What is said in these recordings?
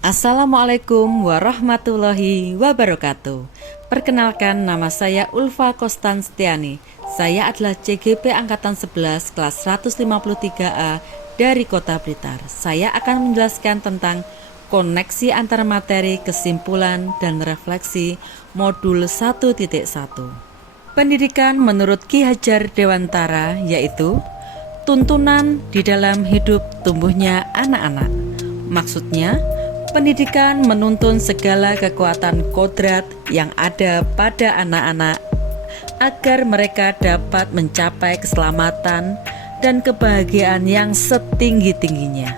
Assalamualaikum warahmatullahi wabarakatuh. Perkenalkan, nama saya Ulfa Konstanstiani. Saya adalah CGP Angkatan 11 kelas 153A dari Kota Blitar. Saya akan menjelaskan tentang koneksi antar materi, kesimpulan, dan refleksi modul 1.1. Pendidikan menurut Ki Hajar Dewantara yaitu tuntunan di dalam hidup tumbuhnya anak-anak. Maksudnya, pendidikan menuntun segala kekuatan kodrat yang ada pada anak-anak agar mereka dapat mencapai keselamatan dan kebahagiaan yang setinggi-tingginya.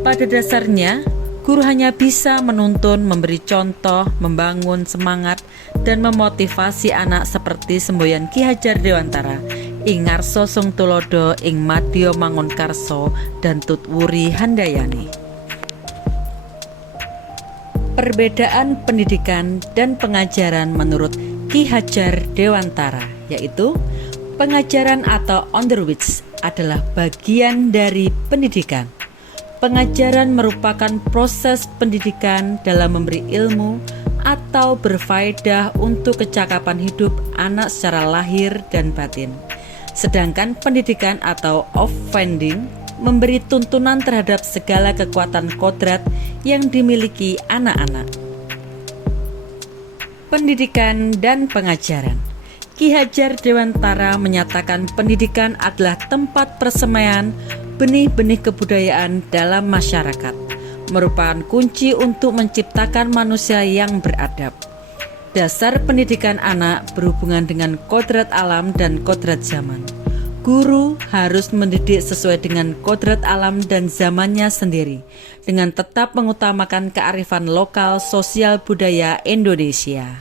Pada dasarnya, guru hanya bisa menuntun, memberi contoh, membangun semangat, dan memotivasi anak seperti semboyan Ki Hajar Dewantara, ing ngarso sung tulodo, ing madya mangunkarso, dan tutwuri handayani. Perbedaan pendidikan dan pengajaran menurut Ki Hajar Dewantara yaitu pengajaran atau on the which adalah bagian dari pendidikan. Pengajaran merupakan proses pendidikan dalam memberi ilmu atau berfaedah untuk kecakapan hidup anak secara lahir dan batin. Sedangkan pendidikan atau offending memberi tuntunan terhadap segala kekuatan kodrat yang dimiliki anak-anak. Pendidikan dan pengajaran. Ki Hajar Dewantara menyatakan pendidikan adalah tempat persemaian benih-benih kebudayaan dalam masyarakat, merupakan kunci untuk menciptakan manusia yang beradab. Dasar pendidikan anak berhubungan dengan kodrat alam dan kodrat zaman. Guru harus mendidik sesuai dengan kodrat alam dan zamannya sendiri, dengan tetap mengutamakan kearifan lokal sosial budaya Indonesia.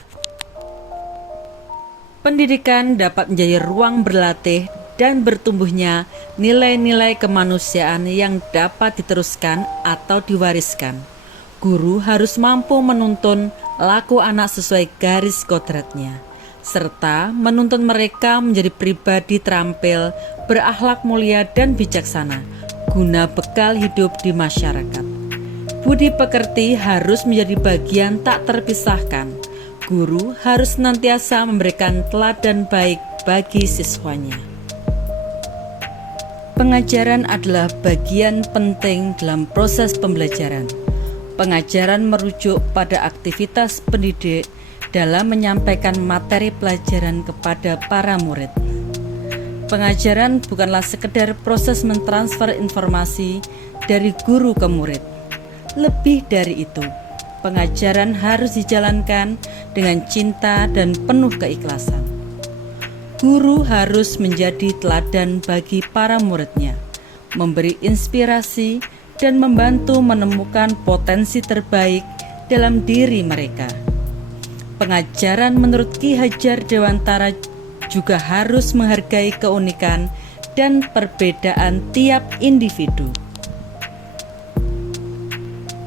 Pendidikan dapat menjadi ruang berlatih dan bertumbuhnya nilai-nilai kemanusiaan yang dapat diteruskan atau diwariskan. Guru harus mampu menuntun laku anak sesuai garis kodratnya, serta menuntun mereka menjadi pribadi terampil, berakhlak mulia dan bijaksana, guna bekal hidup di masyarakat. Budi pekerti harus menjadi bagian tak terpisahkan. Guru harus senantiasa memberikan teladan baik bagi siswanya. Pengajaran adalah bagian penting dalam proses pembelajaran. Pengajaran merujuk pada aktivitas pendidik dalam menyampaikan materi pelajaran kepada para murid. Pengajaran bukanlah sekedar proses mentransfer informasi dari guru ke murid. Lebih dari itu, pengajaran harus dijalankan dengan cinta dan penuh keikhlasan. Guru harus menjadi teladan bagi para muridnya, memberi inspirasi dan membantu menemukan potensi terbaik dalam diri mereka. Pengajaran menurut Ki Hajar Dewantara juga harus menghargai keunikan dan perbedaan tiap individu.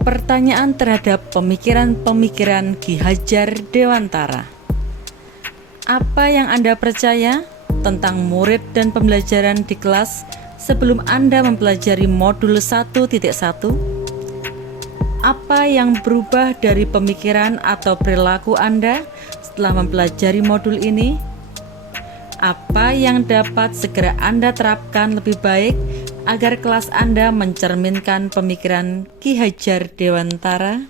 Pertanyaan terhadap pemikiran-pemikiran Ki Hajar Dewantara. Apa yang Anda percaya tentang murid dan pembelajaran di kelas sebelum Anda mempelajari modul 1.1? Apa yang berubah dari pemikiran atau perilaku Anda setelah mempelajari modul ini? Apa yang dapat segera Anda terapkan lebih baik agar kelas Anda mencerminkan pemikiran Ki Hajar Dewantara?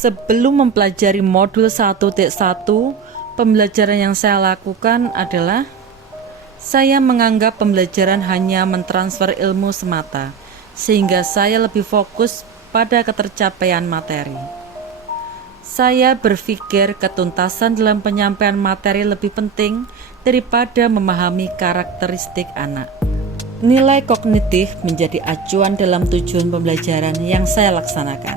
Sebelum mempelajari modul 1.1, pembelajaran yang saya lakukan adalah saya menganggap pembelajaran hanya mentransfer ilmu semata, sehingga saya lebih fokus pada ketercapaian materi. Saya berpikir ketuntasan dalam penyampaian materi lebih penting daripada memahami karakteristik anak. Nilai kognitif menjadi acuan dalam tujuan pembelajaran yang saya laksanakan.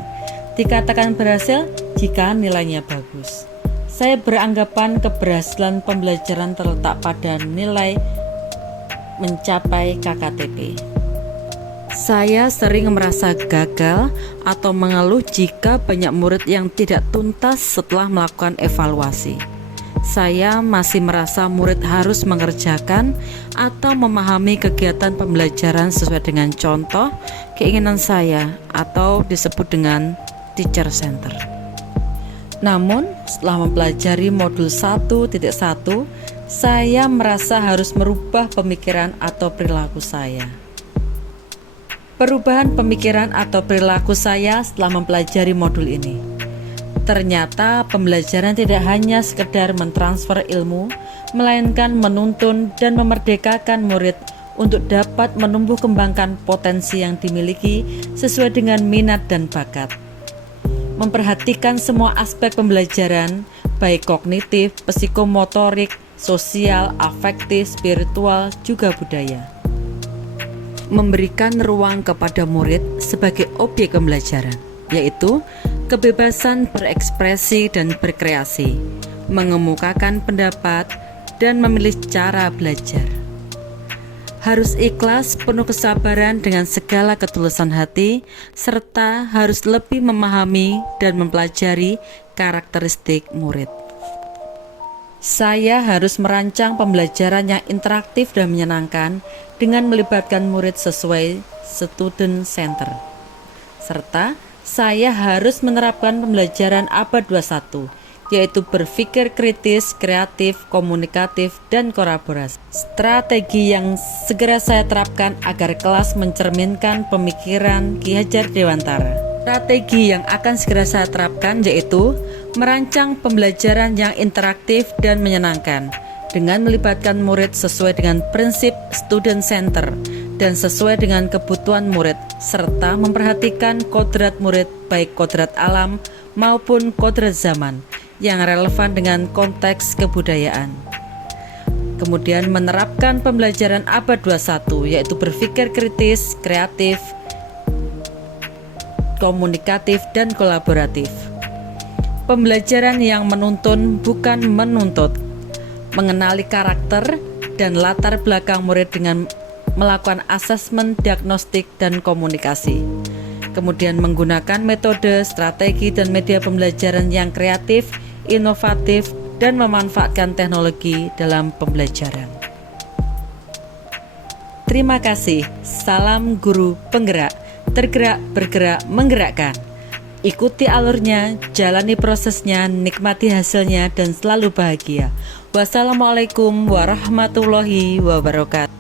Dikatakan berhasil jika nilainya bagus. Saya beranggapan keberhasilan pembelajaran terletak pada nilai mencapai KKTP. Saya sering merasa gagal atau mengeluh jika banyak murid yang tidak tuntas setelah melakukan evaluasi. Saya masih merasa murid harus mengerjakan atau memahami kegiatan pembelajaran sesuai dengan contoh keinginan saya atau disebut dengan teacher center. Namun, setelah mempelajari modul 1.1, saya merasa harus merubah pemikiran atau perilaku saya. Perubahan pemikiran atau perilaku saya setelah mempelajari modul ini. Ternyata pembelajaran tidak hanya sekedar mentransfer ilmu, melainkan menuntun dan memerdekakan murid untuk dapat menumbuh kembangkan potensi yang dimiliki sesuai dengan minat dan bakat. Memperhatikan semua aspek pembelajaran, baik kognitif, psikomotorik, sosial, afektif, spiritual, juga budaya. Memberikan ruang kepada murid sebagai objek pembelajaran, yaitu kebebasan berekspresi dan berkreasi, mengemukakan pendapat, dan memilih cara belajar. Harus ikhlas, penuh kesabaran dengan segala ketulusan hati, serta harus lebih memahami dan mempelajari karakteristik murid. Saya harus merancang pembelajaran yang interaktif dan menyenangkan dengan melibatkan murid sesuai student center. Serta saya harus menerapkan pembelajaran abad 21, yaitu berpikir kritis, kreatif, komunikatif, dan kolaborasi. Strategi yang segera saya terapkan agar kelas mencerminkan pemikiran Ki Hajar Dewantara. Strategi yang akan segera saya terapkan yaitu merancang pembelajaran yang interaktif dan menyenangkan dengan melibatkan murid sesuai dengan prinsip student center dan sesuai dengan kebutuhan murid, serta memperhatikan kodrat murid baik kodrat alam maupun kodrat zaman yang relevan dengan konteks kebudayaan. Kemudian menerapkan pembelajaran abad 21 yaitu berpikir kritis, kreatif, komunikatif, dan kolaboratif. Pembelajaran yang menuntun bukan menuntut, mengenali karakter dan latar belakang murid dengan melakukan asesmen, diagnostik, dan komunikasi. Kemudian menggunakan metode, strategi, dan media pembelajaran yang kreatif, inovatif, dan memanfaatkan teknologi dalam pembelajaran. Terima kasih. Salam guru penggerak, tergerak, bergerak, menggerakkan. Ikuti alurnya, jalani prosesnya, nikmati hasilnya, dan selalu bahagia. Wassalamualaikum warahmatullahi wabarakatuh.